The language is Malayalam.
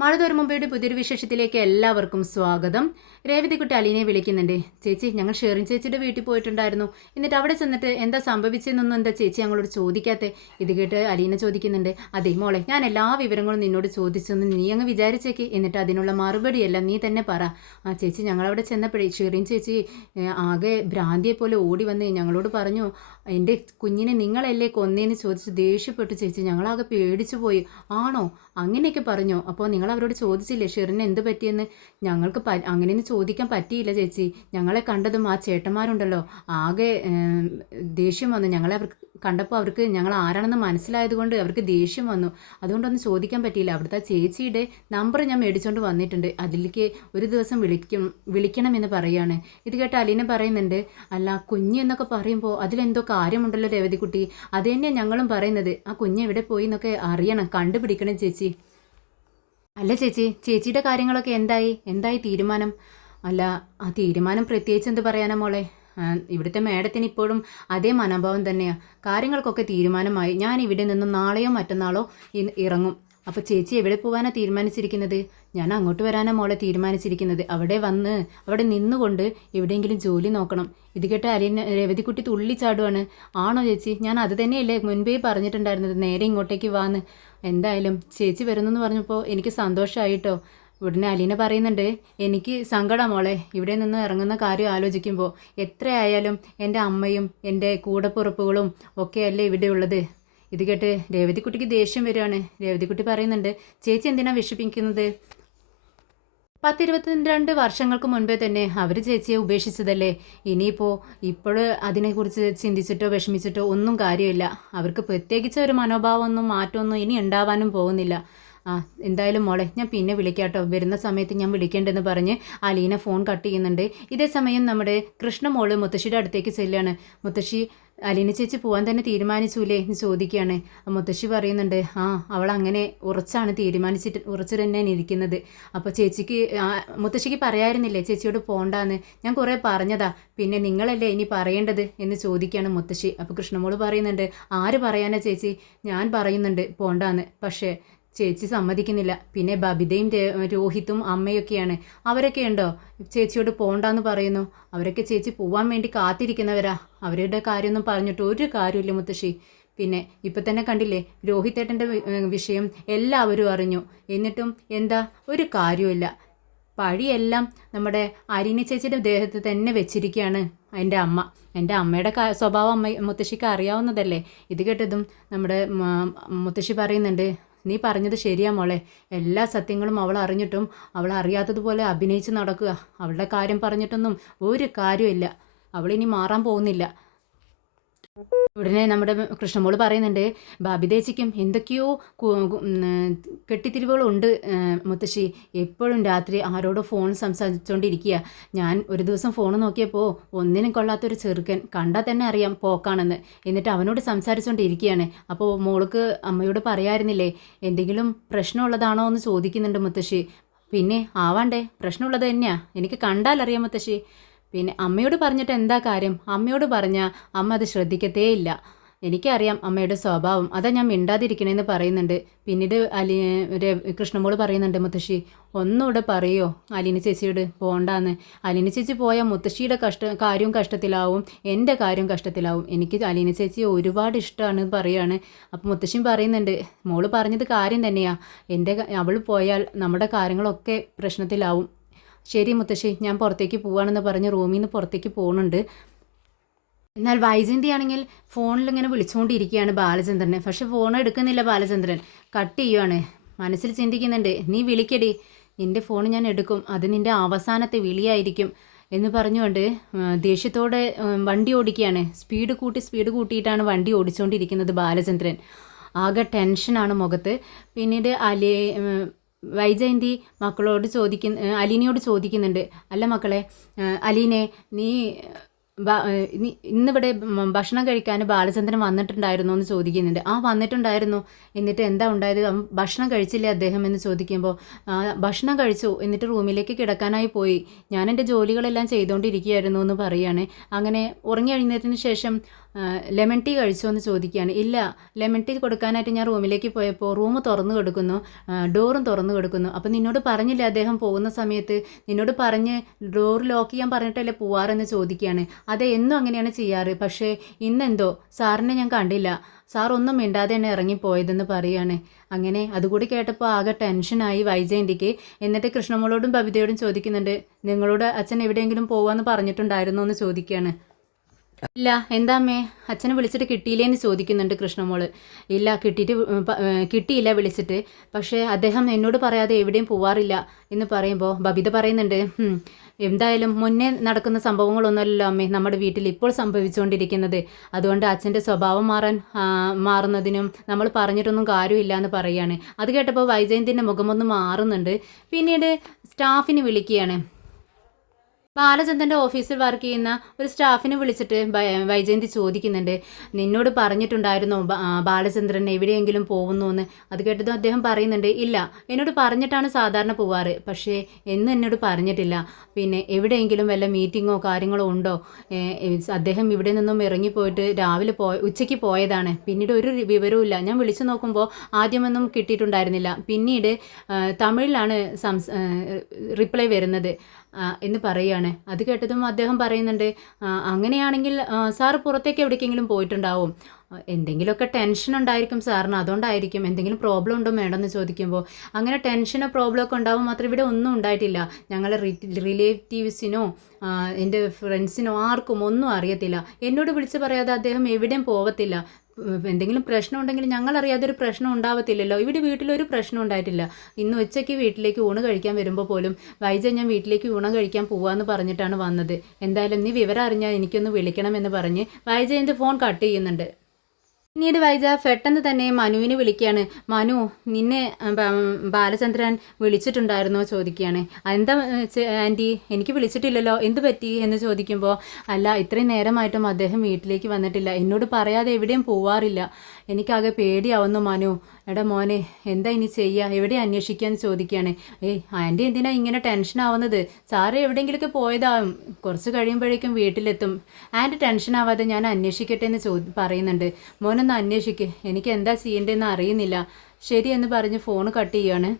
മഴ തോരുമുമ്പയുടെ പുതിയൊരു വിശേഷത്തിലേക്ക് എല്ലാവർക്കും സ്വാഗതം. രേവതിക്കുട്ടി അലീനെ വിളിക്കുന്നുണ്ട്. ചേച്ചി, ഞങ്ങൾ ഷെറിൻ ചേച്ചിയുടെ വീട്ടിൽ പോയിട്ടുണ്ടായിരുന്നു. എന്നിട്ട് അവിടെ ചെന്നിട്ട് എന്താ സംഭവിച്ചതെന്നൊന്നും എന്താ ചേച്ചി ഞങ്ങളോട് ചോദിക്കാത്തെ? ഇത് കേട്ട് അലീന ചോദിക്കുന്നുണ്ട്. അതെ മോളെ, ഞാൻ എല്ലാ വിവരങ്ങളും നിന്നോട് ചോദിച്ചെന്ന് നീ അങ്ങ് വിചാരിച്ചേക്ക്. എന്നിട്ട് അതിനുള്ള മറുപടിയെല്ലാം നീ തന്നെ പറ. ആ ചേച്ചി, ഞങ്ങളവിടെ ചെന്നപ്പോഴേ ഷെറിൻ ചേച്ചി ആകെ ഭ്രാന്തിയെ പോലെ ഓടി വന്ന് ഞങ്ങളോട് പറഞ്ഞു, എൻ്റെ കുഞ്ഞിനെ നിങ്ങളല്ലേ കൊന്നേന്ന് ചോദിച്ച് ദേഷ്യപ്പെട്ടു ചേച്ചി. ഞങ്ങളാകെ പേടിച്ചു പോയി. ആണോ? അങ്ങനെയൊക്കെ പറഞ്ഞോ? അപ്പോൾ നിങ്ങൾ അവരോട് ചോദിച്ചില്ലേ ഷെറിന് എന്ത് പറ്റിയെന്ന്? ഞങ്ങൾക്ക് അങ്ങനെയൊന്നും ചോദിക്കാൻ പറ്റിയില്ല ചേച്ചി. ഞങ്ങളെ കണ്ടതും ആ ചേട്ടന്മാരുണ്ടല്ലോ, ആകെ ദേഷ്യം വന്നു. ഞങ്ങളെ അവർക്ക് കണ്ടപ്പോൾ അവർക്ക് ഞങ്ങൾ ആരാണെന്ന് മനസ്സിലായതുകൊണ്ട് അവർക്ക് ദേഷ്യം വന്നു. അതുകൊണ്ടൊന്നും ചോദിക്കാൻ പറ്റിയില്ല. അവിടുത്തെ ചേച്ചിയുടെ നമ്പർ ഞാൻ മേടിച്ചുകൊണ്ട് വന്നിട്ടുണ്ട്. അതിലേക്ക് ഒരു ദിവസം വിളിക്കണമെന്ന് പറയുകയാണ്. ഇത് കേട്ട് അലീന പറയുന്നുണ്ട്, അല്ല കുഞ്ഞ് എന്നൊക്കെ പറയുമ്പോൾ അതിലെന്തോ കാര്യമുണ്ടല്ലോ രേവതിക്കുട്ടി. അത് തന്നെയാണ് ഞങ്ങളും പറയുന്നത്. ആ കുഞ്ഞ് എവിടെ പോയി എന്നൊക്കെ അറിയണം, കണ്ടുപിടിക്കണം ചേച്ചി. അല്ല ചേച്ചി, ചേച്ചിയുടെ കാര്യങ്ങളൊക്കെ എന്തായി തീരുമാനം? അല്ല, ആ തീരുമാനം പ്രത്യേകിച്ച് എന്ത് പറയാനാ മോളെ? ഇവിടുത്തെ മേഡത്തിന് ഇപ്പോഴും അതേ മനോഭാവം തന്നെയാണ്. കാര്യങ്ങൾക്കൊക്കെ തീരുമാനമായി. ഞാൻ ഇവിടെ നിന്നും നാളെയോ മറ്റന്നാളോ ഇറങ്ങും. അപ്പോൾ ചേച്ചി എവിടെ പോകാനാണ് തീരുമാനിച്ചിരിക്കുന്നത്? ഞാൻ അങ്ങോട്ട് വരാനാണ് മോളെ തീരുമാനിച്ചിരിക്കുന്നത്. അവിടെ നിന്നുകൊണ്ട് എവിടെയെങ്കിലും ജോലി നോക്കണം. ഇത് കേട്ട് രേവതിക്കുട്ടി തുള്ളിച്ചാടുവാണ്. ആണോ ചേച്ചി? ഞാൻ അത് തന്നെയല്ലേ മുൻപേ പറഞ്ഞിട്ടുണ്ടായിരുന്നത്, നേരെ ഇങ്ങോട്ടേക്ക് വാന്ന്. എന്തായാലും ചേച്ചി വരുന്നെന്ന് പറഞ്ഞപ്പോൾ എനിക്ക് സന്തോഷമായിട്ടോ. ഉടനെ അലീന പറയുന്നുണ്ട്, എനിക്ക് സങ്കടം മോളെ ഇവിടെ നിന്ന് ഇറങ്ങുന്ന കാര്യം ആലോചിക്കുമ്പോൾ. എത്രയായാലും എൻ്റെ അമ്മയും എൻ്റെ കൂടപ്പുറപ്പുകളും ഒക്കെയല്ലേ ഇവിടെ ഉള്ളത്. ഇത് കേട്ട് രേവതിക്കുട്ടിക്ക് ദേഷ്യം വരികയാണ്. രേവതിക്കുട്ടി പറയുന്നുണ്ട്, ചേച്ചി എന്തിനാ വിഷമിക്കുന്നത്? 10-22 വർഷങ്ങൾക്ക് മുൻപേ തന്നെ അവർ ചേച്ചിയെ ഉപേക്ഷിച്ചതല്ലേ. ഇപ്പോൾ അതിനെക്കുറിച്ച് ചിന്തിച്ചിട്ടോ വിഷമിച്ചിട്ടോ ഒന്നും കാര്യമില്ല. അവർക്ക് പ്രത്യേകിച്ച് ഒരു മനോഭാവമൊന്നും മാറ്റമൊന്നും ഇനി ഉണ്ടാവാനും പോകുന്നില്ല. എന്തായാലും മോളെ, ഞാൻ പിന്നെ വിളിക്കാട്ടോ. വരുന്ന സമയത്ത് ഞാൻ വിളിക്കേണ്ടെന്ന് പറഞ്ഞ് അലീന ഫോൺ കട്ട് ചെയ്യുന്നുണ്ട്. ഇതേ സമയം നമ്മുടെ കൃഷ്ണമോള് മുത്തശ്ശിയുടെ അടുത്തേക്ക് ചെല്ലുകയാണ്. മുത്തശ്ശി, അലീന ചേച്ചി പോകാൻ തന്നെ തീരുമാനിച്ചൂലേ എന്ന് ചോദിക്കുകയാണ്. മുത്തശ്ശി പറയുന്നുണ്ട്, അവൾ അങ്ങനെ ഉറച്ചു തന്നെയാണ് ഇരിക്കുന്നത്. അപ്പോൾ മുത്തശ്ശിക്ക് പറയായിരുന്നില്ലേ ചേച്ചിയോട് പോണ്ടാന്ന്? ഞാൻ കുറേ പറഞ്ഞതാ, പിന്നെ നിങ്ങളല്ലേ ഇനി പറയേണ്ടത് എന്ന് ചോദിക്കുകയാണ് മുത്തശ്ശി. അപ്പോൾ കൃഷ്ണമോള് പറയുന്നുണ്ട്, ആര് പറയാനാ ചേച്ചി? ഞാൻ പറയുന്നുണ്ട് പോണ്ടാന്ന്. പക്ഷേ ചേച്ചി സമ്മതിക്കുന്നില്ല. പിന്നെ ബബിതയും രോഹിത്തും അമ്മയൊക്കെയാണ്. അവരൊക്കെ ഉണ്ടോ ചേച്ചിയോട് പോണ്ടാന്ന് പറയുന്നു? അവരൊക്കെ ചേച്ചി പോവാൻ വേണ്ടി കാത്തിരിക്കുന്നവരാ. അവരുടെ കാര്യമൊന്നും പറഞ്ഞിട്ട് ഒരു കാര്യമില്ല മുത്തശ്ശി. പിന്നെ ഇപ്പം തന്നെ കണ്ടില്ലേ, രോഹിത്തേട്ടൻ്റെ വിഷയം എല്ലാവരും അറിഞ്ഞു. എന്നിട്ടും എന്താ, ഒരു കാര്യമില്ല. പഴിയെല്ലാം നമ്മുടെ അരീന ചേച്ചിയുടെ ദേഹത്ത് തന്നെ വെച്ചിരിക്കുകയാണ് എൻ്റെ അമ്മയുടെ സ്വഭാവം മുത്തശ്ശിക്ക് അറിയാവുന്നതല്ലേ. ഇത് കേട്ടതും നമ്മുടെ മുത്തശ്ശി പറയുന്നുണ്ട്, നീ പറഞ്ഞത് ശരിയാ മോളെ. എല്ലാ സത്യങ്ങളും അവൾ അറിഞ്ഞിട്ടും അവൾ അറിയാത്തതുപോലെ അഭിനയിച്ച് നടക്കുക. അവളുടെ കാര്യം പറഞ്ഞിട്ടൊന്നും ഒരു കാര്യമില്ല. അവളിനി മാറാൻ പോകുന്നില്ല. ഉടനെ നമ്മുടെ കൃഷ്ണമോള് പറയുന്നുണ്ട്, ബാബിദേച്ചിക്കും എന്തൊക്കെയോ കെട്ടിത്തിരിവുകളുണ്ട് മുത്തശ്ശി. എപ്പോഴും രാത്രി ആരോടോ ഫോൺ സംസാരിച്ചുകൊണ്ടിരിക്കുക. ഞാൻ ഒരു ദിവസം ഫോൺ നോക്കിയപ്പോൾ ഒന്നിനും കൊള്ളാത്തൊരു ചെറുക്കൻ, കണ്ടാൽ തന്നെ അറിയാം പോക്കാണെന്ന്. എന്നിട്ട് അവനോട് സംസാരിച്ചുകൊണ്ടിരിക്കുകയാണ്. അപ്പോൾ മോൾക്ക് അമ്മയോട് പറയായിരുന്നില്ലേ, എന്തെങ്കിലും പ്രശ്നമുള്ളതാണോ എന്ന് ചോദിക്കുന്നുണ്ട് മുത്തശ്ശി. പിന്നെ ആവാണ്ടേ, പ്രശ്നമുള്ളത് തന്നെയാണ്, എനിക്ക് കണ്ടാലറിയാം മുത്തശ്ശി. പിന്നെ അമ്മയോട് പറഞ്ഞിട്ട് എന്താ കാര്യം? അമ്മയോട് പറഞ്ഞാൽ അമ്മ അത് ശ്രദ്ധിക്കത്തേയില്ല. എനിക്കറിയാം അമ്മയുടെ സ്വഭാവം, അതാ ഞാൻ മിണ്ടാതിരിക്കണേന്ന് പറയുന്നുണ്ട്. പിന്നീട് കൃഷ്ണമോള് പറയുന്നുണ്ട്, മുത്തശ്ശി ഒന്നുകൂടെ പറയോ അലീന ചേച്ചിയോട് പോണ്ടാന്ന്? അലീന ചേച്ചി പോയാൽ മുത്തശ്ശിയുടെ കാര്യവും കഷ്ടത്തിലാവും, എൻ്റെ കാര്യവും കഷ്ടത്തിലാവും. എനിക്ക് അലീന ചേച്ചിയെ ഒരുപാട് ഇഷ്ടമാണ് പറയുകയാണ്. അപ്പോൾ മുത്തശ്ശിയും പറയുന്നുണ്ട്, മോള് പറഞ്ഞത് കാര്യം തന്നെയാണ്. അവൾ പോയാൽ നമ്മുടെ കാര്യങ്ങളൊക്കെ പ്രശ്നത്തിലാവും. ശരി മുത്തശ്ശി, ഞാൻ പുറത്തേക്ക് പോവാണെന്ന് പറഞ്ഞ് റൂമിൽ നിന്ന് പുറത്തേക്ക് പോകുന്നുണ്ട്. എന്നാൽ വൈജയന്തി ആണെങ്കിൽ ഫോണിലിങ്ങനെ വിളിച്ചുകൊണ്ടിരിക്കുകയാണ് ബാലചന്ദ്രനെ. പക്ഷെ ഫോൺ എടുക്കുന്നില്ല ബാലചന്ദ്രൻ, കട്ട് ചെയ്യുവാണ്. മനസ്സിൽ ചിന്തിക്കുന്നുണ്ട്, നീ വിളിക്കടി, നിൻ്റെ ഫോൺ ഞാൻ എടുക്കും, അത് നിൻ്റെ അവസാനത്തെ വിളിയായിരിക്കും എന്ന് പറഞ്ഞുകൊണ്ട് ദേഷ്യത്തോടെ വണ്ടി ഓടിക്കുകയാണ്. സ്പീഡ് കൂട്ടിയിട്ടാണ് വണ്ടി ഓടിച്ചുകൊണ്ടിരിക്കുന്നത് ബാലചന്ദ്രൻ. ആകെ ടെൻഷനാണ് മുഖത്ത്. പിന്നീട് വൈജയന്തി അലീനയോട് ചോദിക്കുന്നുണ്ട്, അല്ല മക്കളെ, അലീനെ ഇന്നിവിടെ ഭക്ഷണം കഴിക്കാൻ ബാലചന്ദ്രൻ വന്നിട്ടുണ്ടായിരുന്നു എന്ന് ചോദിക്കുന്നുണ്ട്. വന്നിട്ടുണ്ടായിരുന്നു. എന്നിട്ട് എന്താ ഉണ്ടായത്? ഭക്ഷണം കഴിച്ചില്ലേ അദ്ദേഹം എന്ന് ചോദിക്കുമ്പോൾ, ഭക്ഷണം കഴിച്ചു, എന്നിട്ട് റൂമിലേക്ക് കിടക്കാനായി പോയി. ഞാൻ എൻ്റെ ജോലികളെല്ലാം ചെയ്തുകൊണ്ടിരിക്കുകയായിരുന്നു എന്ന് പറയുകയാണ്. അങ്ങനെ ഉറങ്ങി എഴുന്നേറ്റതിന് ശേഷം ലെമൺ ടീ കഴിച്ചോ എന്ന് ചോദിക്കുകയാണ്. ഇല്ല, ലെമൺ ടീ കൊടുക്കാനായിട്ട് ഞാൻ റൂമിലേക്ക് പോയപ്പോൾ റൂം തുറന്നു കൊടുക്കുന്നു, ഡോറും തുറന്നു കൊടുക്കുന്നു. അപ്പം നിന്നോട് പറഞ്ഞില്ലേ അദ്ദേഹം പോകുന്ന സമയത്ത്, നിന്നോട് പറഞ്ഞ് ഡോർ ലോക്ക് ചെയ്യാൻ പറഞ്ഞിട്ടല്ലേ പോവാറെന്ന് ചോദിക്കുകയാണ്. അതെ, എന്നും അങ്ങനെയാണ് ചെയ്യാറ്, പക്ഷേ ഇന്നെന്തോ സാറിനെ ഞാൻ കണ്ടില്ല, സാർ ഒന്നും മിണ്ടാതെ തന്നെ ഇറങ്ങിപ്പോയതെന്ന് പറയുകയാണ്. അങ്ങനെ അതുകൂടി കേട്ടപ്പോൾ ആകെ ടെൻഷനായി വൈജയന്തിക്ക്. എന്നിട്ട് കൃഷ്ണമോളോടും ബബിതയോടും ചോദിക്കുന്നുണ്ട്, നിങ്ങളോട് അച്ഛൻ എവിടെയെങ്കിലും പോവാന്ന് പറഞ്ഞിട്ടുണ്ടായിരുന്നോ എന്ന് ചോദിക്കുകയാണ്. ഇല്ല, എന്താ അമ്മേ, അച്ഛനെ വിളിച്ചിട്ട് കിട്ടിയില്ലേന്ന് ചോദിക്കുന്നുണ്ട് കൃഷ്ണമോള്. ഇല്ല, കിട്ടിയില്ല വിളിച്ചിട്ട്, പക്ഷേ അദ്ദേഹം എന്നോട് പറയാതെ എവിടെയും പോവാറില്ല എന്ന് പറയുമ്പോൾ ബബിത പറയുന്നുണ്ട്, എന്തായാലും മുന്നേ നടക്കുന്ന സംഭവങ്ങളൊന്നുമല്ലല്ലോ അമ്മേ നമ്മുടെ വീട്ടിൽ ഇപ്പോൾ സംഭവിച്ചുകൊണ്ടിരിക്കുന്നത്. അതുകൊണ്ട് അച്ഛൻ്റെ സ്വഭാവം മാറുന്നതിനും നമ്മൾ പറഞ്ഞിട്ടൊന്നും കാര്യമില്ല എന്ന് പറയുകയാണ്. അത് കേട്ടപ്പോൾ വൈജയന്തിൻ്റെ മുഖമൊന്ന് മാറുന്നുണ്ട്. പിന്നീട് സ്റ്റാഫിനെ വിളിക്കുകയാണ്. ബാലചന്ദ്രൻ്റെ ഓഫീസിൽ വർക്ക് ചെയ്യുന്ന ഒരു സ്റ്റാഫിനെ വിളിച്ചിട്ട് വൈജയന്തി ചോദിക്കുന്നുണ്ട്, നിന്നോട് പറഞ്ഞിട്ടുണ്ടായിരുന്നോ ബാലചന്ദ്രൻ എവിടെയെങ്കിലും പോകുന്നു എന്ന്? അത് കേട്ടതും അദ്ദേഹം പറയുന്നുണ്ട്, ഇല്ല, എന്നോട് പറഞ്ഞിട്ടാണ് സാധാരണ പോവാറ്, പക്ഷേ എന്നും എന്നോട് പറഞ്ഞിട്ടില്ല. പിന്നെ എവിടെയെങ്കിലും വല്ല മീറ്റിങ്ങോ കാര്യങ്ങളോ ഉണ്ടോ? അദ്ദേഹം ഇവിടെ നിന്നും ഇറങ്ങിപ്പോയിട്ട് രാവിലെ ഉച്ചയ്ക്ക് പോയതാണ്, പിന്നീട് ഒരു വിവരവും ഇല്ല. ഞാൻ വിളിച്ചു നോക്കുമ്പോൾ ആദ്യമൊന്നും കിട്ടിയിട്ടുണ്ടായിരുന്നില്ല, പിന്നീട് തമിഴിലാണ് റിപ്ലൈ വരുന്നത് എന്ന് പറയുകയാണ്. അത് കേട്ടതും അദ്ദേഹം പറയുന്നുണ്ട്, അങ്ങനെയാണെങ്കിൽ സാറ് പുറത്തേക്ക് എവിടേക്കെങ്കിലും പോയിട്ടുണ്ടാവും, എന്തെങ്കിലുമൊക്കെ ടെൻഷൻ ഉണ്ടായിരിക്കും സാറിന്, അതുകൊണ്ടായിരിക്കും. എന്തെങ്കിലും പ്രോബ്ലം ഉണ്ടോ മേഡം ചോദിക്കുമ്പോൾ, അങ്ങനെ ടെൻഷനോ പ്രോബ്ലം ഒക്കെ ഉണ്ടാവും മാത്രം ഇവിടെ ഒന്നും ഉണ്ടായിട്ടില്ല. ഞങ്ങളെ റിലേറ്റീവ്സിനോ എൻ്റെ ഫ്രണ്ട്സിനോ ആർക്കും ഒന്നും അറിയത്തില്ല. എന്നോട് വിളിച്ച് പറയാതെ അദ്ദേഹം എവിടെയും പോവത്തില്ല. എന്തെങ്കിലും പ്രശ്നം ഉണ്ടെങ്കിൽ ഞങ്ങളറിയാതൊരു പ്രശ്നം ഉണ്ടാവത്തില്ലല്ലോ. ഇവിടെ വീട്ടിലൊരു പ്രശ്നം ഉണ്ടായിട്ടില്ല. ഇന്ന് ഉച്ചയ്ക്ക് വീട്ടിലേക്ക് ഊണ് കഴിക്കാൻ വരുമ്പോൾ പോലും വൈജ ഞാൻ വീട്ടിലേക്ക് ഊണ് കഴിക്കാൻ പോവാന്ന് പറഞ്ഞിട്ടാണ് വന്നത്. എന്തായാലും നീ വിവരം അറിഞ്ഞാൽ എനിക്കൊന്ന് വിളിക്കണമെന്ന് പറഞ്ഞ് വൈജയന്ത് ഫോൺ കട്ട് ചെയ്യുന്നുണ്ട്. പിന്നീട് വൈജ പെട്ടെന്ന് തന്നെ മനുവിനെ വിളിക്കുകയാണ്. മനു, നിന്നെ ബാലചന്ദ്രൻ വിളിച്ചിട്ടുണ്ടായിരുന്നോ ചോദിക്കുകയാണ്. എന്താ ആൻറ്റി, എനിക്ക് വിളിച്ചിട്ടില്ലല്ലോ, എന്ത് പറ്റി എന്ന് ചോദിക്കുമ്പോൾ, അല്ല, ഇത്രയും നേരമായിട്ടും അദ്ദേഹം വീട്ടിലേക്ക് വന്നിട്ടില്ല, എന്നോട് പറയാതെ എവിടെയും പോവാറില്ല, എനിക്കാകെ പേടിയാവുന്നു മനു. എടാ മോനെ, എന്താ ഇനി ചെയ്യുക, എവിടെ അന്വേഷിക്കാന്ന് ചോദിക്കുകയാണ്. ആൻറ്റി എന്തിനാ ഇങ്ങനെ ടെൻഷൻ ആവുന്നത്, സാറ് എവിടെയെങ്കിലുമൊക്കെ പോയതാവും, കുറച്ച് കഴിയുമ്പോഴേക്കും വീട്ടിലെത്തും, ആൻറ്റി ടെൻഷൻ ആവാതെ ഞാൻ അന്വേഷിക്കട്ടെ എന്ന് പറയുന്നുണ്ട്. മോനൊന്ന് അന്വേഷിക്ക്, എനിക്ക് എന്താ ചെയ്യേണ്ടതെന്ന് അറിയുന്നില്ല. ശരി എന്ന് പറഞ്ഞ് ഫോൺ കട്ട് ചെയ്യുകയാണ്.